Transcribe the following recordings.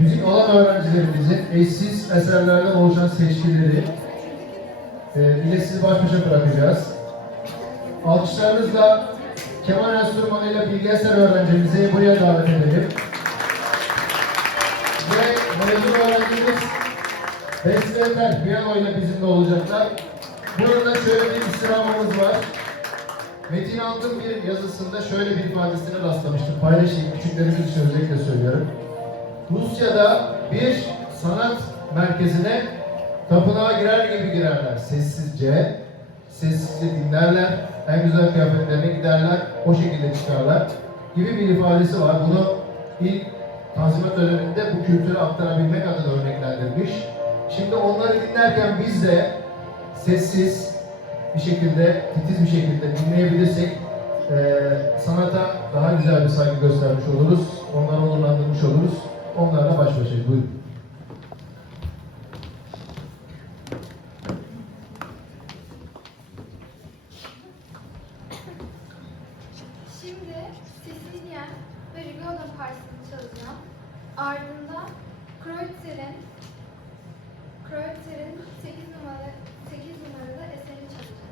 müzik alan öğrencilerimizin eşsiz eserlerden oluşan seçkileri ile sizi baş başa bırakacağız. Alkışlarınızla keman enstrümanıyla bilgi eser öğrencimizi buraya davet edelim. Ve mezun öğrencimiz Besleter piyano ile bizimle olacaklar. Burada şöyle bir istirhamımız var. Metin Altın bir yazısında şöyle bir ifadesine rastlamıştım. Paylaşayım, küçüklerimiz için özellikle söylüyorum. Rusya'da bir sanat merkezine tapınağa girer gibi girerler. Sessizce, sessizce dinlerler. En güzel kıyafetlerine giderler. O şekilde çıkarlar. Gibi bir ifadesi var. Bunu ilk Tanzimat döneminde bu kültürü aktarabilmek adına örneklendirmiş. Şimdi onları dinlerken biz de sessiz bir şekilde, titiz bir şekilde dinleyebilirsek sanata daha güzel bir saygı göstermiş oluruz. Onları onurlandırmış oluruz. Onlarla baş başayız. Buyurun. Şimdi Sicilien ve Rigoda parçasını çalacağım. Ardından Kreuzer'in 8 numaralı eserini çalacağım.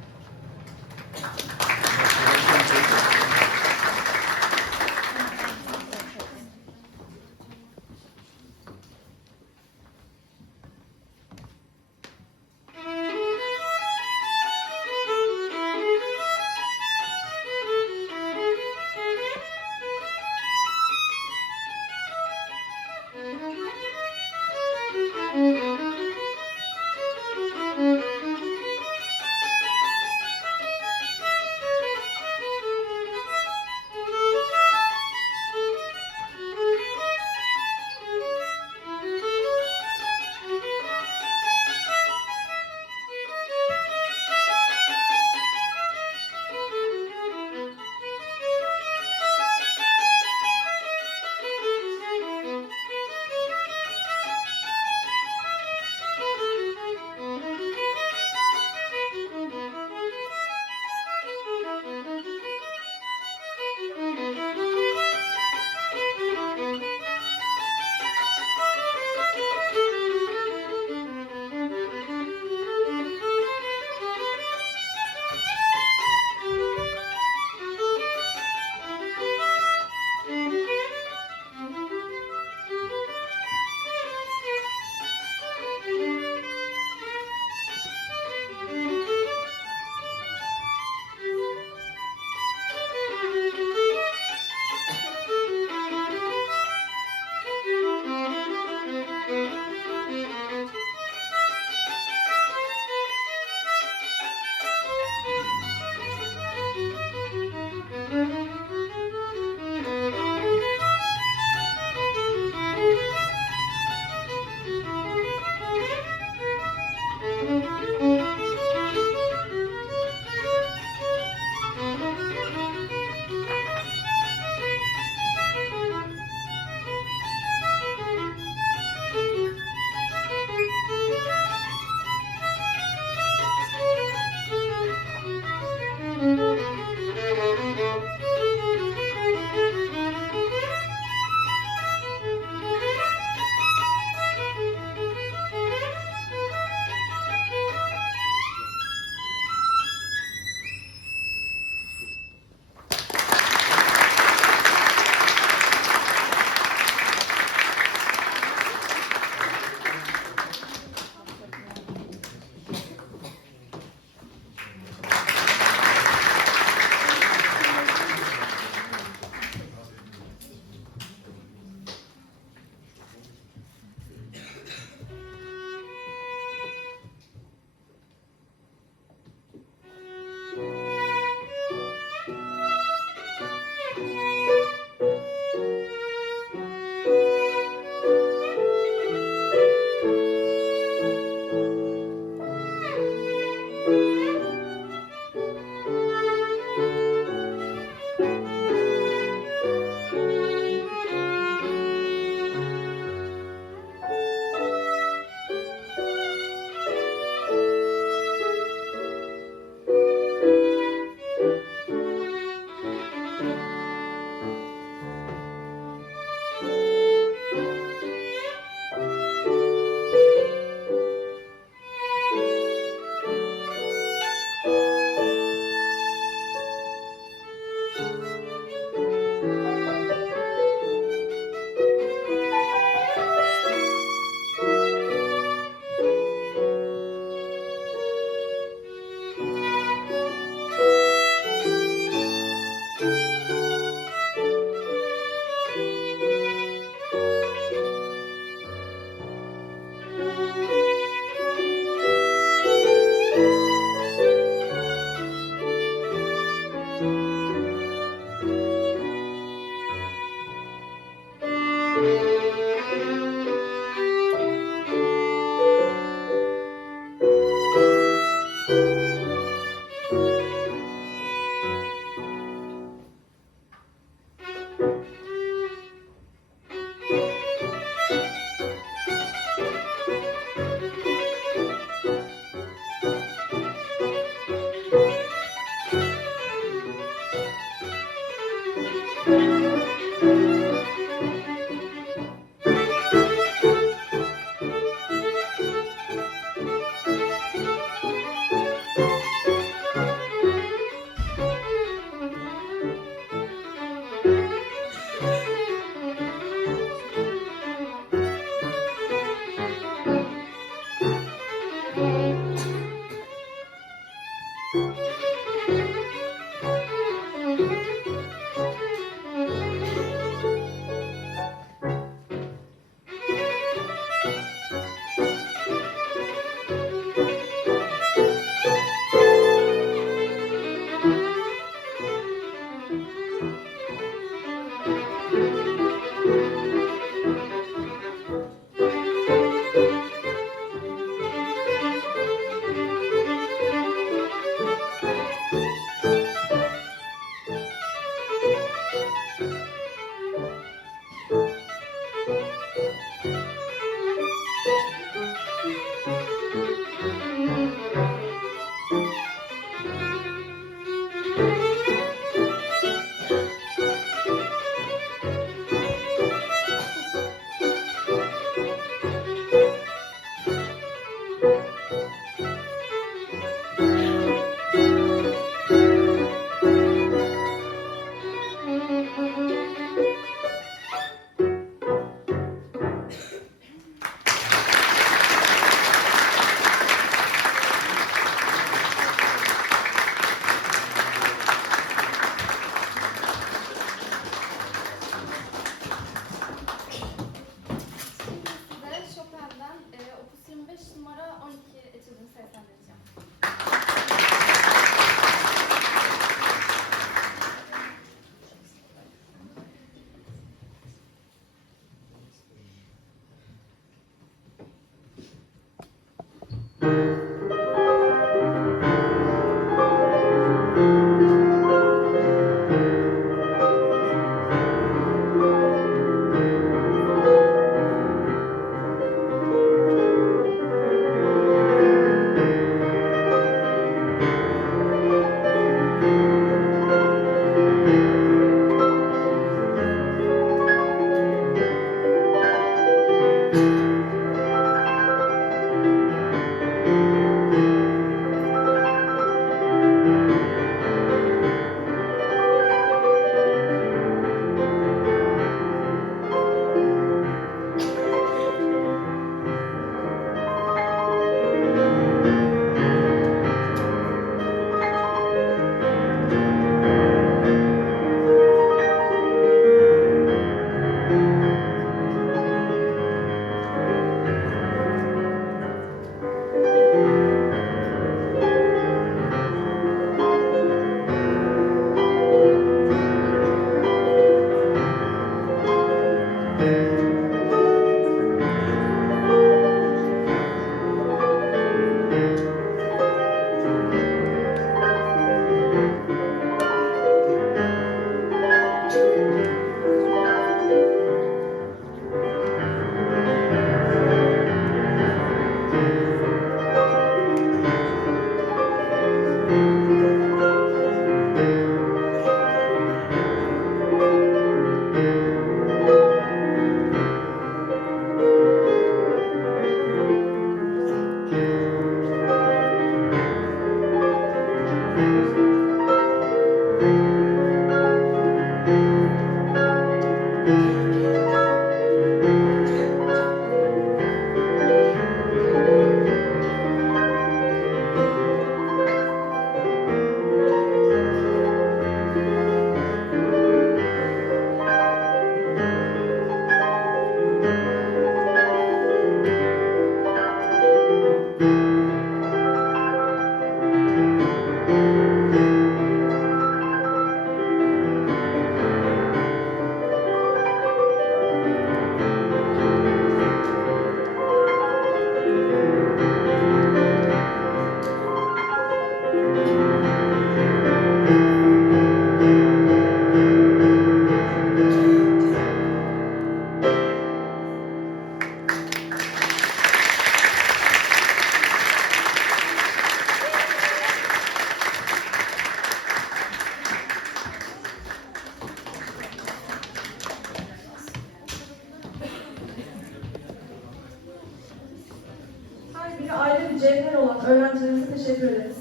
ayrı bir cevher olan öğrencilerimize teşekkür ederiz.